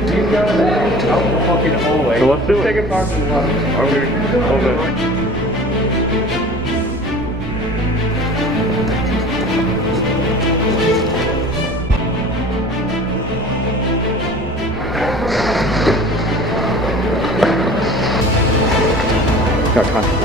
fucking hallway. So let's do it. Take a car from the left. Okay. Okay. Got contact.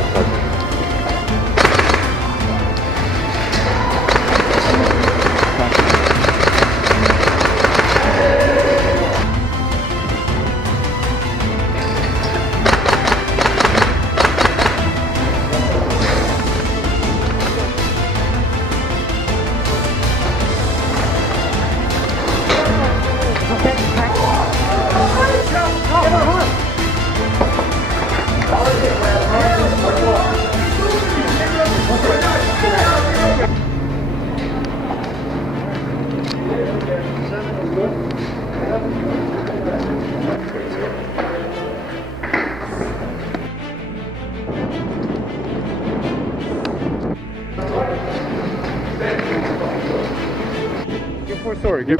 Give 4 story. Give.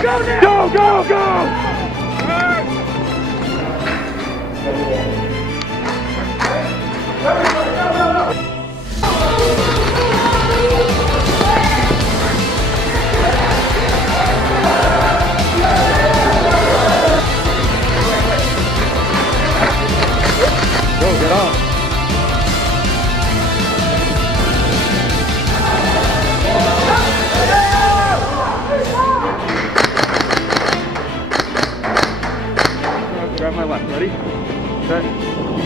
Go now! Go, go, go! Go, get on. Grab my left. Ready? Set.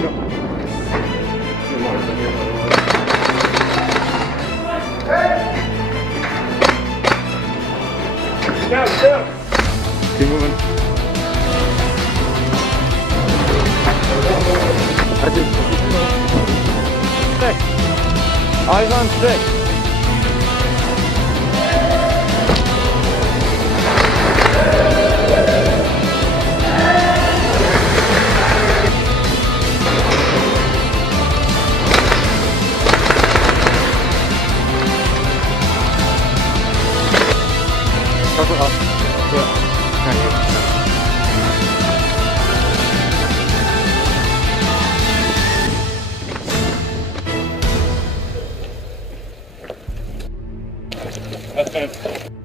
Go. Down, down. Keep moving. Six. Eyes on 6. Cover up. Yeah. That's fine.